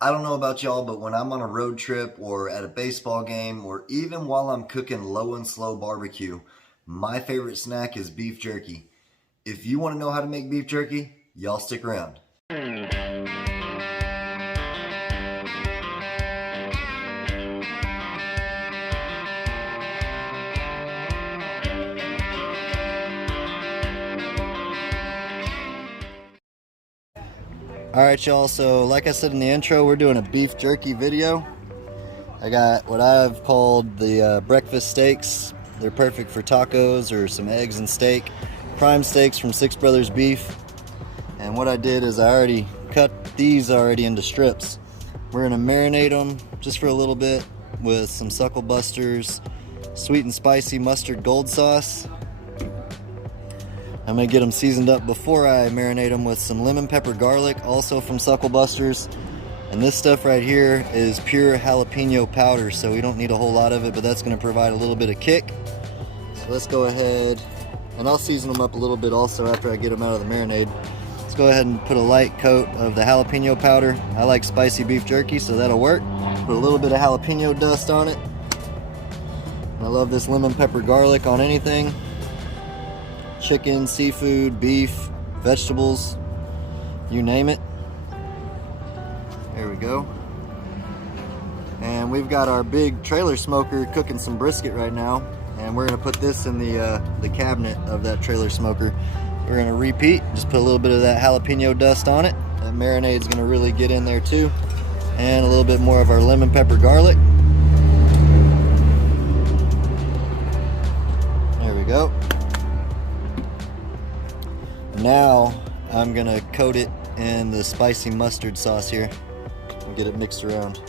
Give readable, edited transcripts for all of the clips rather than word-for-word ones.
I don't know about y'all, but when I'm on a road trip or at a baseball game or even while I'm cooking low and slow barbecue, my favorite snack is beef jerky. If you want to know how to make beef jerky, y'all stick around. Alright y'all, so like I said in the intro, we're doing a beef jerky video. I got what I've called the breakfast steaks. They're perfect for tacos or some eggs and steak. Prime steaks from Six Brothers Beef. And what I did is I already cut these already into strips. We're gonna marinate them just for a little bit with some suckle busters, sweet and spicy mustard gold sauce. I'm gonna get them seasoned up before I marinate them with some lemon pepper garlic, also from Suckle Busters. And this stuff right here is pure jalapeno powder, so we don't need a whole lot of it, but that's gonna provide a little bit of kick. So let's go ahead, and I'll season them up a little bit also after I get them out of the marinade. Let's go ahead and put a light coat of the jalapeno powder. I like spicy beef jerky, so that'll work. Put a little bit of jalapeno dust on it. I love this lemon pepper garlic on anything. Chicken, seafood, beef, vegetables, you name it. There we go. And we've got our big trailer smoker cooking some brisket right now, and we're gonna put this in the cabinet of that trailer smoker. We're gonna repeat, just put a little bit of that jalapeno dust on it. That marinade's gonna really get in there too. And a little bit more of our lemon pepper garlic. There we go. Now I'm gonna coat it in the spicy mustard sauce here and get it mixed around.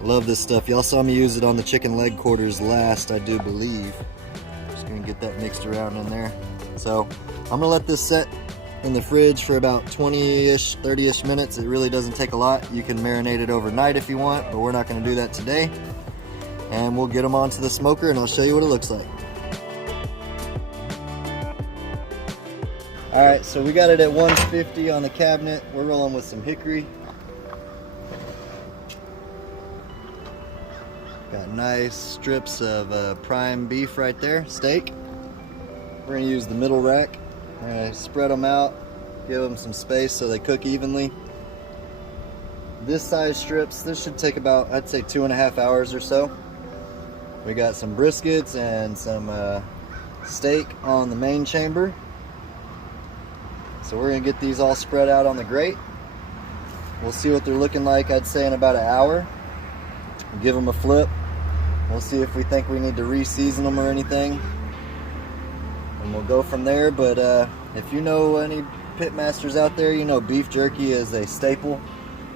Love this stuff. Y'all saw me use it on the chicken leg quarters last, I do believe. Just gonna get that mixed around in there. So I'm gonna let this set in the fridge for about 20-ish, 30-ish minutes. It really doesn't take a lot. You can marinate it overnight if you want, but we're not gonna do that today. And we'll get them onto the smoker and I'll show you what it looks like. Alright, so we got it at 150 on the cabinet. We're rolling with some hickory. Got nice strips of prime beef right there, steak. We're going to use the middle rack. We're going to spread them out, give them some space so they cook evenly. This size strips, this should take about, I'd say 2.5 hours or so. We got some briskets and some steak on the main chamber. So we're gonna get these all spread out on the grate. We'll see what they're looking like, I'd say in about an hour. Give them a flip. We'll see if we think we need to re-season them or anything. And we'll go from there, but if you know any pit masters out there, you know beef jerky is a staple.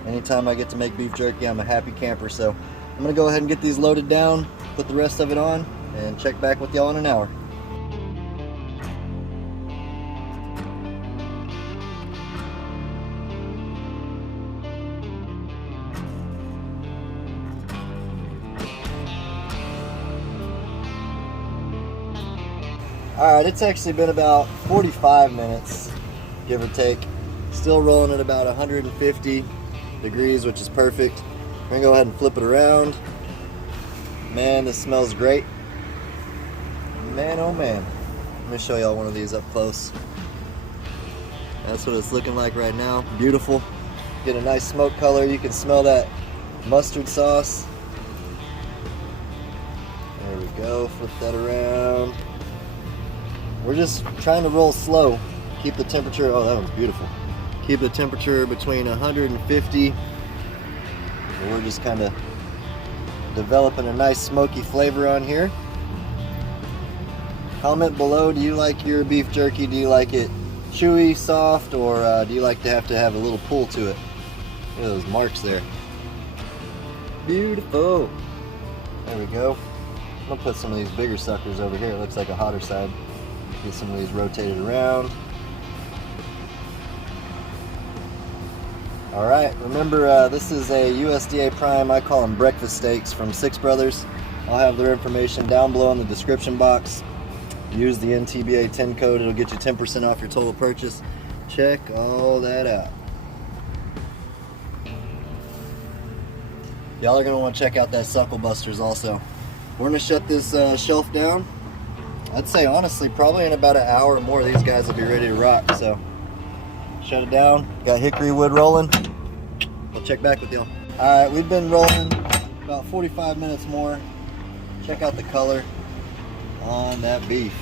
Anytime I get to make beef jerky, I'm a happy camper. So I'm gonna go ahead and get these loaded down, put the rest of it on, and check back with y'all in an hour. Alright, it's actually been about 45 minutes, give or take. Still rolling at about 150 degrees, which is perfect. We're gonna go ahead and flip it around. Man, this smells great. Man, oh man. Let me show y'all one of these up close. That's what it's looking like right now. Beautiful. Get a nice smoke color. You can smell that mustard sauce. There we go. Flip that around. We're just trying to roll slow. Keep the temperature, oh that was beautiful. Keep the temperature between 150. And we're just kind of developing a nice smoky flavor on here. Comment below, do you like your beef jerky? Do you like it chewy, soft, or do you like to have a little pull to it? Look at those marks there. Beautiful. There we go. I'm gonna put some of these bigger suckers over here. It looks like a hotter side. Get some of these rotated around. Alright, remember this is a USDA Prime, I call them breakfast steaks from Six Brothers. I'll have their information down below in the description box. Use the NTBA 10 code, it'll get you 10% off your total purchase. Check all that out. Y'all are gonna want to check out that Suckle Busters also. We're gonna shut this shelf down. I'd say honestly, probably in about an hour or more, these guys will be ready to rock. So shut it down. Got hickory wood rolling. We'll check back with y'all. All right, we've been rolling about 45 minutes more. Check out the color on that beef.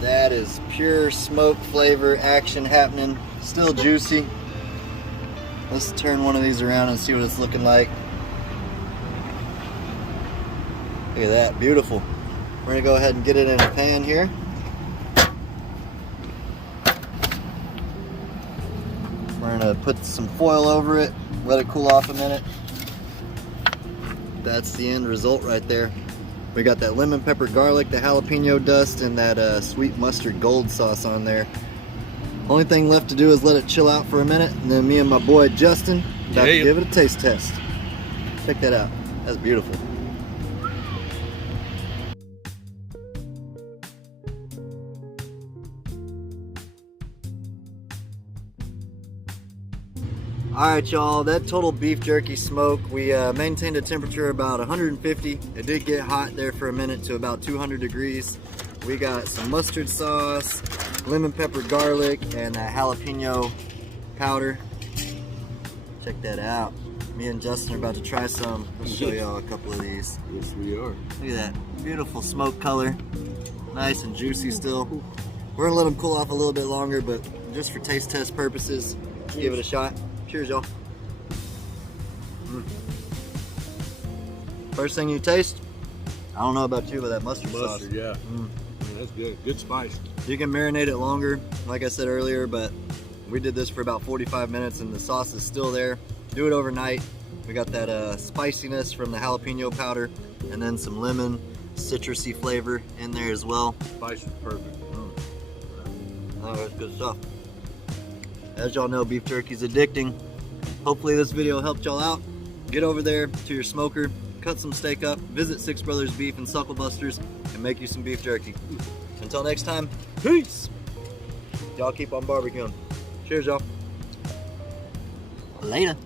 That is pure smoke flavor action happening. Still juicy. Let's turn one of these around and see what it's looking like. Look at that, beautiful. We're gonna go ahead and get it in a pan here. We're gonna put some foil over it, let it cool off a minute. That's the end result right there. We got that lemon pepper garlic, the jalapeno dust, and that sweet mustard gold sauce on there. Only thing left to do is let it chill out for a minute, and then me and my boy Justin about to give it a taste test. Check that out. That's beautiful. Alright y'all, that total beef jerky smoke, we maintained a temperature about 150. It did get hot there for a minute to about 200 degrees. We got some mustard sauce, lemon pepper garlic, and that jalapeno powder. Check that out. Me and Justin are about to try some. Let's show y'all a couple of these. Yes, we are. Look at that beautiful smoke color. Nice and juicy still. We're gonna let them cool off a little bit longer, but just for taste test purposes, let's give it a shot. Cheers, y'all. First thing you taste, I don't know about you, but that mustard sauce. Yeah. Man, that's good. Good spice. You can marinate it longer, like I said earlier, but we did this for about 45 minutes and the sauce is still there. Do it overnight. We got that spiciness from the jalapeno powder and then some lemon, citrusy flavor in there as well. Spice is perfect. Oh, that's good stuff. As y'all know, beef jerky is addicting. Hopefully this video helped y'all out. Get over there to your smoker, cut some steak up, visit Six Brothers Beef and Suckle Busters, and make you some beef jerky. Until next time, peace! Y'all keep on barbecuing. Cheers, y'all. Later.